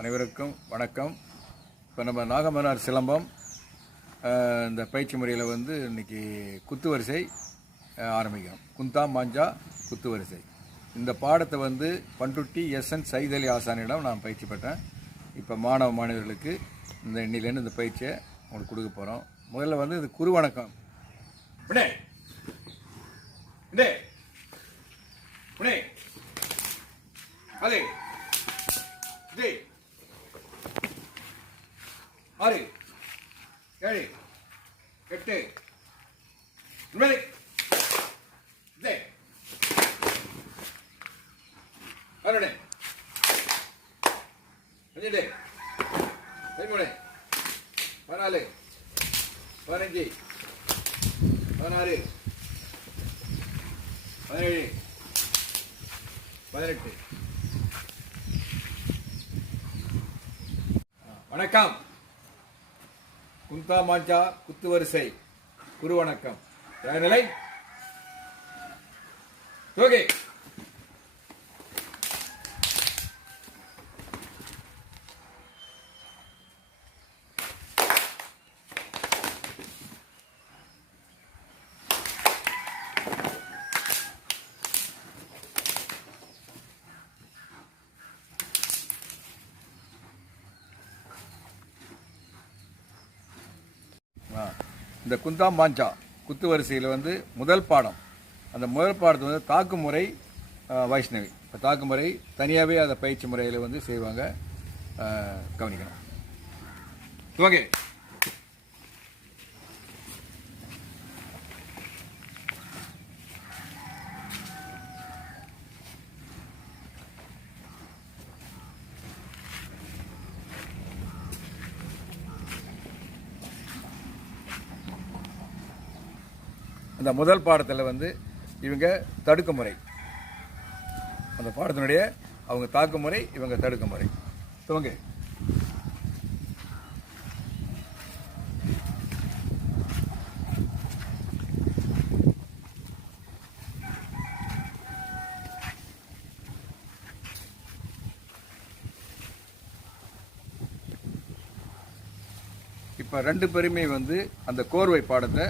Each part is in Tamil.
அனைவருக்கும் வணக்கம். இப்போ நம்ம நாகமன்னார் சிலம்பம் இந்த பயிற்சி முறையில் வந்து இன்னைக்கு குத்து வரிசை ஆரம்பிக்கிறோம். குந்தா மாஞ்சா குத்து வரிசை. இந்த பாடத்தை வந்து பண்ருட்டி எஸ்என் சைதலி ஆசானிடம் நான் பயிற்சி பெற்றேன். இப்போ மாணவ மாணவர்களுக்கு இந்த இன்னிலேருந்து இந்த பயிற்சியை உங்களுக்கு கொடுக்க போகிறோம் முதல்ல வந்து இது குரு வணக்கம். விடே அதே. இதே. ஆறு. ஏழு. எட்டு. ஒன்பது. இதே பன்னெண்டு பதினெட்டு பதிமூணு. பதினாலு. பதினஞ்சு. பதினாறு. பதினேழு. பதினெட்டு. வணக்கம். குந்தா மாஞ்சா குத்து வரிசை குரு வணக்கம் நிலை? ஓகே இந்த குந்தா மாஞ்சா குத்து வரிசையில் வந்து முதல் பாடம். அந்த முதல் பாடத்தை வந்து தாக்குமுறை வைஷ்ணவி. இப்போ தாக்குமுறை தனியாகவே அதை பயிற்சி முறையில் வந்து செய்வாங்க கவனிக்கணும். ஓகே. அந்த முதல் பாடத்தில் வந்து இவங்க தடுக்க முறை அந்த பாடத்தினுடைய அவங்க தாக்கு முறை இவங்க தடுக்க முறை துவங்க. இப்போ ரெண்டு பேருமே வந்து அந்த கோர்வை பாடத்தை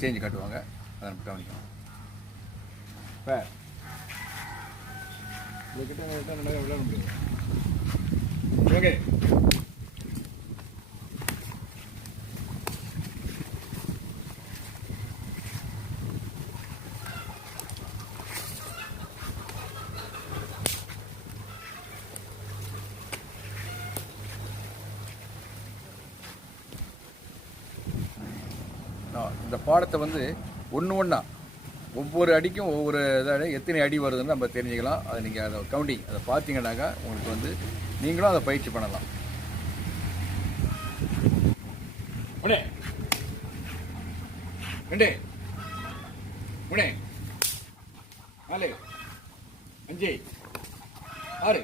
செஞ்சு காட்டுவாங்க. அதை நம்ம கவனிக்கணும். இப்போ இதுக்கிட்ட விட்டா நல்லா விளையாட முடியும் ஓகே இந்த பாடத்தை வந்து ஒன்று ஒன்றா ஒவ்வொரு அடிக்கும் ஒவ்வொரு இதாக எத்தனை அடி வருதுன்னு நம்ம தெரிஞ்சுக்கலாம். அதை நீங்கள் அதை கவுண்டிங் அதை பார்த்தீங்கன்னாக்கா உங்களுக்கு வந்து நீங்களும் அதை பயிற்சி பண்ணலாம். ஒண்ணே ரெண்டு. மூணு நாலு. அஞ்சு. ஆறு.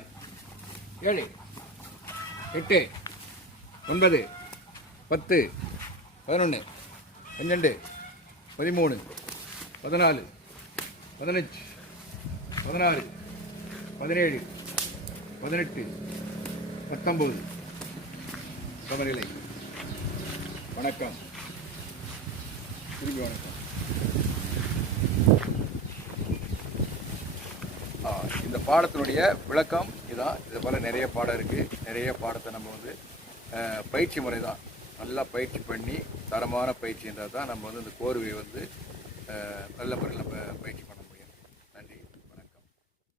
ஏழு. எட்டு. ஒன்பது. பத்து. பதினொன்று பன்னெண்டு பதிமூணு பதினாலு பதினஞ்சு பதினாறு பதினேழு பதினெட்டு பத்தொம்பது சமநிலை வணக்கம் திரும்பி வணக்கம் ஆ, இந்த பாடத்தினுடைய விளக்கம் இதான் இது போல் நிறைய பாடம் இருக்குது நிறைய பாடத்தை நம்ம வந்து பயிற்சி முறை தான் நல்லா பயிற்சி பண்ணி தரமான பயிற்சி தான் நம்ம வந்து இந்த கோர்வையை வந்து நல்ல முறையில் நம்ம பயிற்சி பண்ணணும்